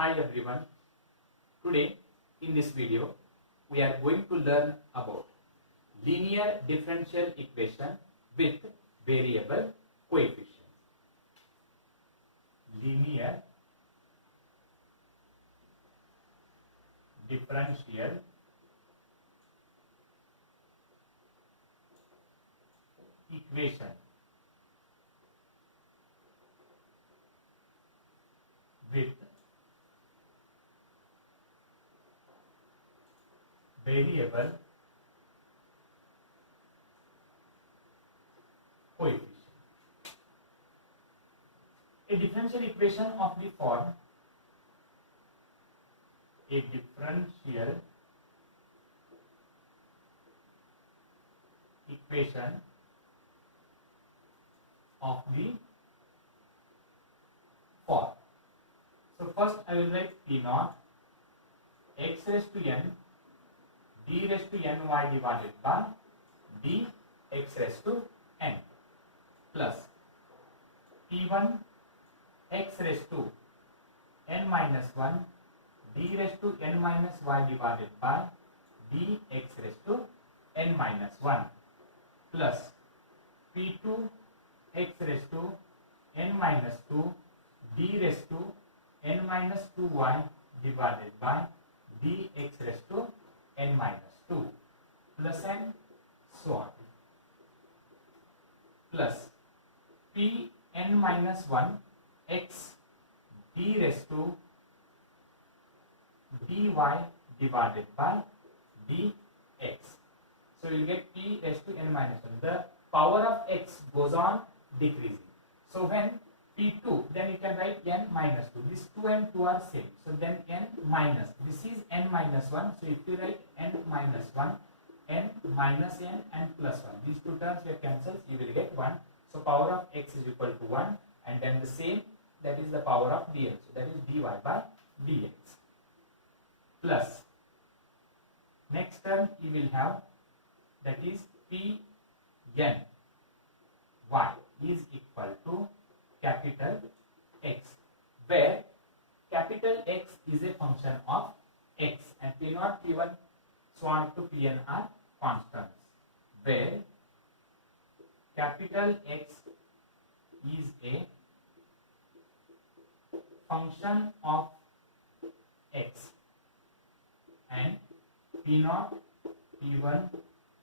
Hi everyone. Today in this video we are going to learn about linear differential equation with variable coefficients. Linear differential equation with variable coefficient. A differential equation of the form a differential equation of the form. So first I will write P naught x raised to n d raised to ny divided by d x raised to n plus P1 x raised to n minus 1 d raised to n minus y divided by d x raised to n minus 1 plus P2 x raised to n minus 2 d raised to n minus 2y divided by d x raised to n minus 2 plus n so on plus p n minus 1 x d raised to dy divided by dx. So you will get p raised to n minus 1. The power of x goes on decreasing. So when p2, then you can write n minus 2. This 2 and 2 are same. So then n minus. This is n minus 1. So if you write n minus 1, n minus n and plus 1. These two terms you cancel, you will get 1. So power of x is equal to 1. And then the same, that is the power of dl. So that is dy by dx. Plus, next term you will have, that is p n y is equal to capital X, where capital X is a function of x and P0, P1, so on up to Pn are constants, where capital X is a function of x and P0, P1,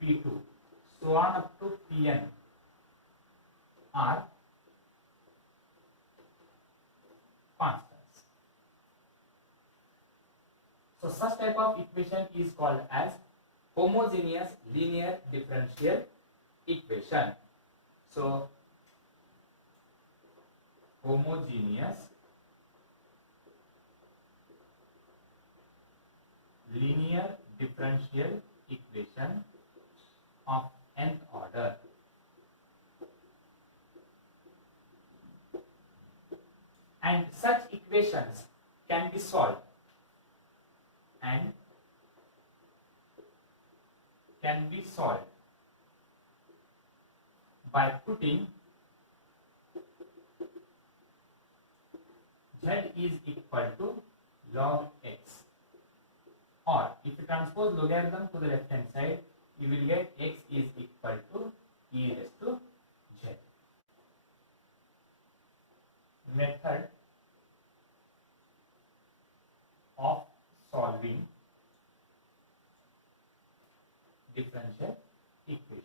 P2, so on up to Pn are constants. So such type of equation is called as homogeneous linear differential equation. So homogeneous linear differential equation of nth order. And such equations can be solved by putting z is equal to log x, or if you transpose logarithm to the left hand side, you will get x is equal to e raised to z. Method of solving differential equation.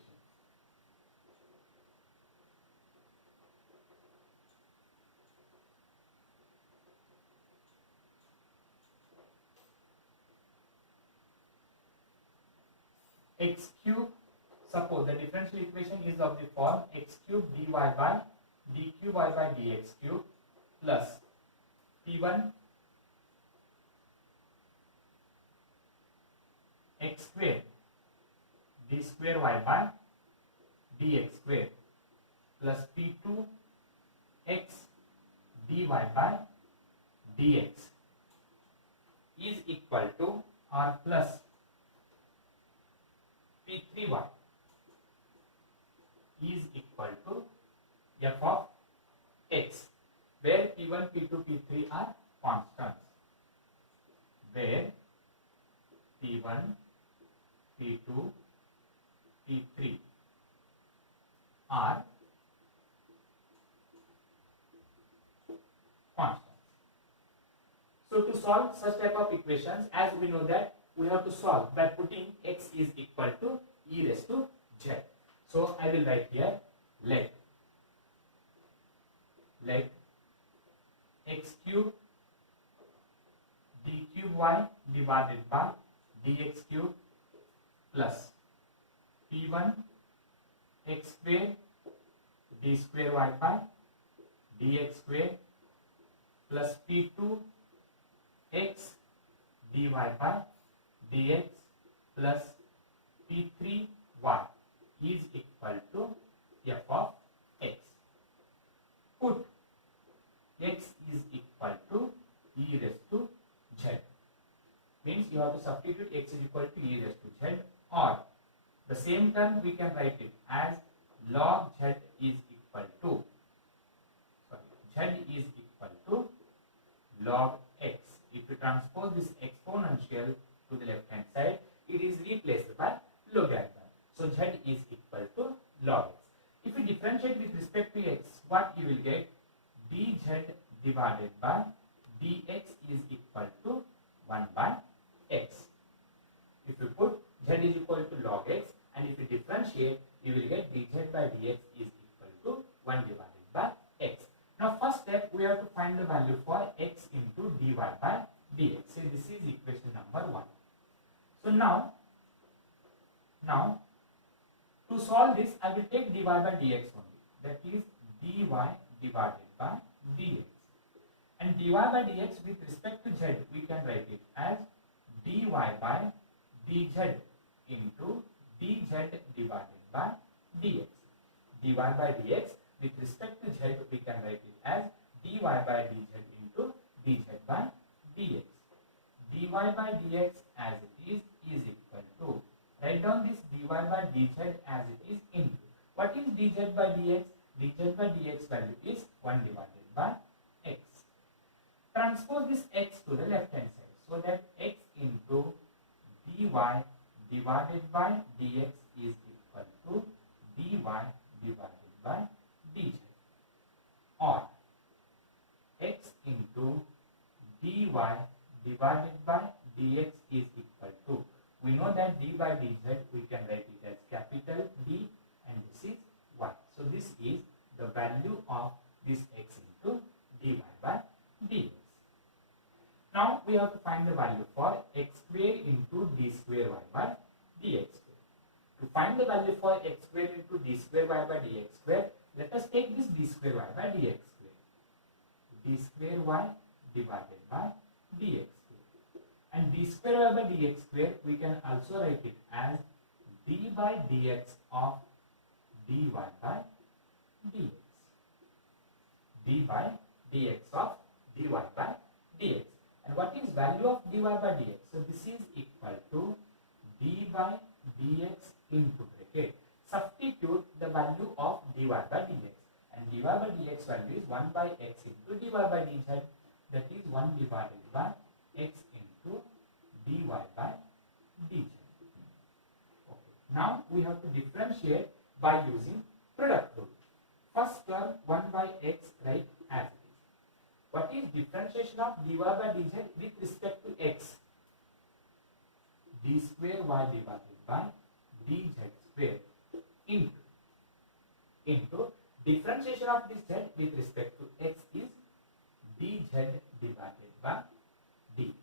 X cube, suppose the differential equation is of the form x cube dy by dqy by dx cube plus p1 x square d square y by dx square plus p2 x dy by dx is equal to or plus p3y is equal to f of x, where p1, p2, p3 are constants. where P1, P2, P3 are constants. So to solve such type of equations, as we know that we have to solve by putting x is equal to e raised to z. So I will write here let x cube d cube y divided by dx cube plus p1 x square d square y by dx square plus p2 x dy by dx plus p3 y is equal to f of x. Put x is equal to e raised to z. Means you have to substitute x is equal to e raised to z, or the same term we can write it as log z is equal to, z is equal to log x. If you transpose this exponential to the left hand side, it is replaced by logarithm. So z is equal to log x. If you differentiate with respect to x, what you will get? dz divided by dx is equal to 1 by x. If you put z is equal to log x, and if you differentiate, you will get dz by dx is equal to 1 divided by x. Now first step, we have to find the value for x into dy by dx. So this is equation number 1. So now to solve this, I will take dy by dx only. That is dy divided by dx. And dy by dx with respect to z, we can write it as dy by dz into dz divided by dx. dy by dx with respect to z, we can write it as dy by dz into dz by dx. dy by dx as it is equal to, write down this dy by dz as it is into, what is dz by dx? dz by dx value is 1 divided by x. Transpose this x to the left hand side, so that x into dy divided by dx is equal to dy divided by dz, or x into dy divided by dx is equal to, we know that d by dz we can write it as capital D, and this is y. So this is the value of this x into dy by dx. Now we have to find the value for x square into d square y by dx square. To find the value for x square into d square y by dx square, let us take this d square y by dx square. d square y divided by dx square. And d square y by dx square, we can also write it as d by dx of dy by dx. d by dx of dy by dx. And what is value of dy by dx? So this is equal to d by dx into bracket. Substitute the value of dy by dx. And dy by dx value is 1 by x into dy by dz. That is 1 divided by x into dy by dz. Okay. Now we have to differentiate by using product rule. First term 1 by x, write as it is. What is differentiation of dy by dz with respect to x? d square y divided by dz square into differentiation of this z with respect to x is dz divided by dx.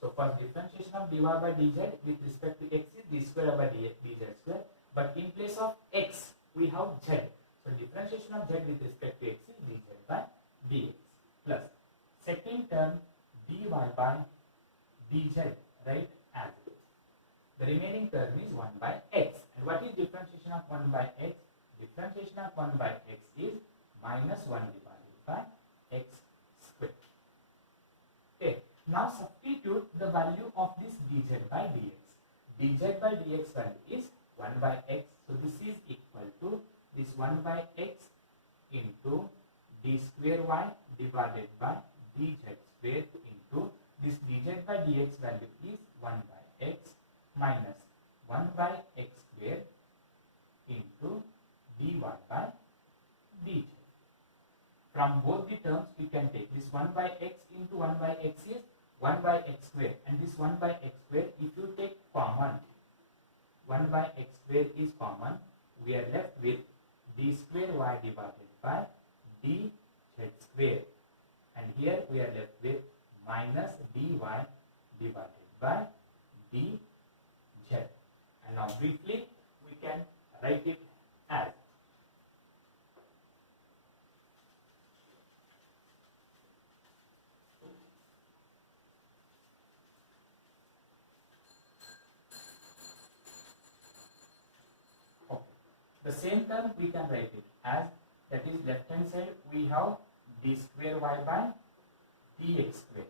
So first differentiation of dy by dz with respect to x is d square by dz square, but in place of x we have z. So differentiation of z with respect to x is dz by dx plus second term dy by dz, right, as it is. The remaining term is 1 by x. And what is differentiation of 1 by x? Differentiation of 1 by x is minus 1 divided by x squared. Okay. Now substitute the value of this dz by dx. dz by dx value is 1 by x. So this is equal to this 1 by x into d square y divided by dz square into this dz by dx value is 1 by x minus 1 by x square into dy by dz. From both the terms you can take this 1 by x into 1 by x is 1 by x square, and this 1 by x square, if you take common, 1 by x square is common, we are left with d square y divided by dz square, and here we are left with minus dy divided by dz. And now briefly we can write it as the same term we can write it as, that is left hand side we have d square y by dx square,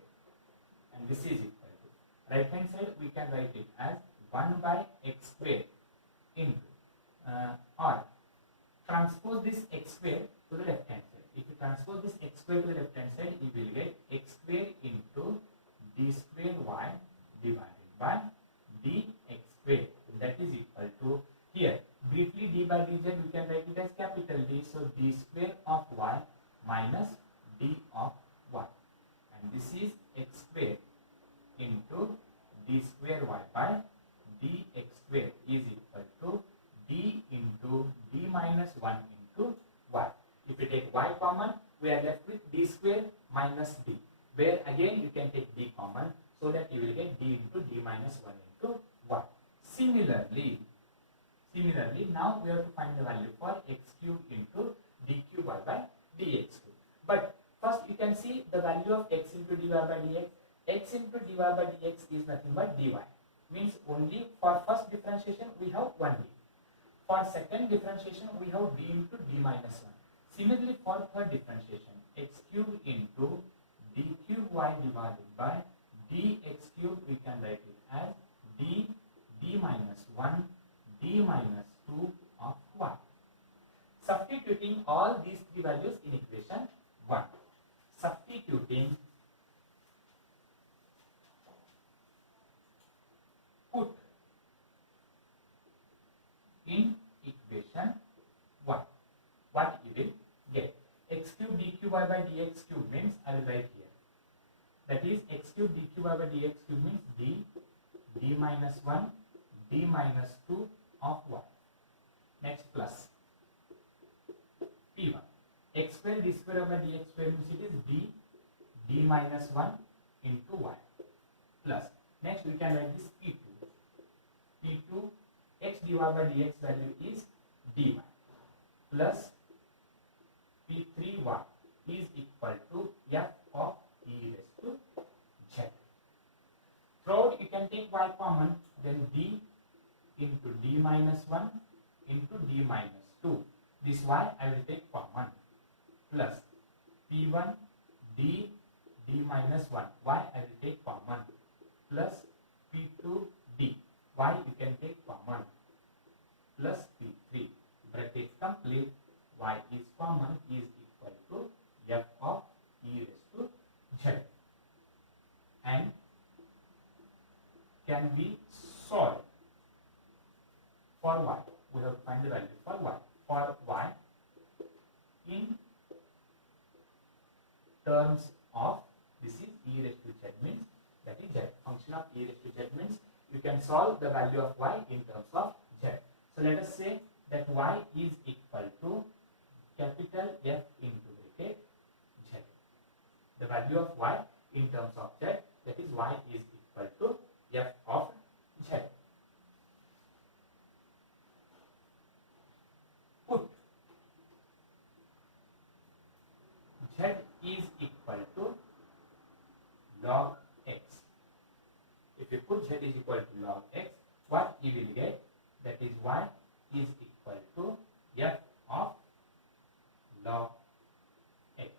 and this is equal to right hand side we can write it as 1 by x square into or transpose this x square to the left hand side. If you transpose this x square to the left hand side, you will get x square into d square y divided by dx square, that is equal to, here briefly d by dz we can write it as capital D, so d square of y minus d of y, and this is x square into d square y by dx square is equal to d into d minus 1 into y. If you take y common, we are left with d square minus d, where again you can take d common, so that you will get d into d minus 1 into y. Similarly, now we have to find the value for x cube into d cube y by dx cube. But first you can see the value of x into dy by dx. X into dy by dx is nothing but dy. Means only for first differentiation we have 1d. For second differentiation we have d into d minus 1. Similarly for third differentiation, x cube into d cube y divided by dx cube, we can write it as d minus 1 d minus 2 of y. Substituting all these three values in equation 1. Substituting, put in equation 1, what you will get? X cube d cube y by dx cube means, I will write here, that is x cube d cube y by dx cube means d minus 1 d minus 2 of y. Next plus p1, x square d square by dx square means it is d minus 1 into y, plus next we can write this p2 x dy by dx value is dy, plus p3y is equal to f of e raised to z. Throughout you can take y common, then d into d minus 1 into d minus 2. This y I will take common, plus p1 d minus 1 y I will take common, plus p2 d y you can take common, plus p3, bracket complete, y is common is equal to f of e raised to z, and can be solved. For y, we have to find the value for y. For y, in terms of, this is e raised to z means, that is z, function of e raised to z means, you can solve the value of y in terms of z. So let us say that y is equal to capital F into bracket z. The value of y in terms of z, that is y is equal to f of z. Put z is equal to log x. If you put z is equal to log x, what you will get? That is y is equal to f of log x.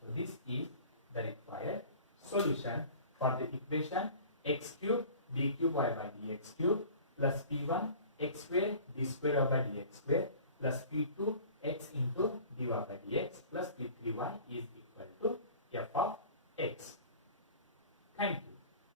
So this is the required solution for the equation x cube d cube y by dx cube plus p1 x square d square y by dx square plus p2 x into dy by dx plus p3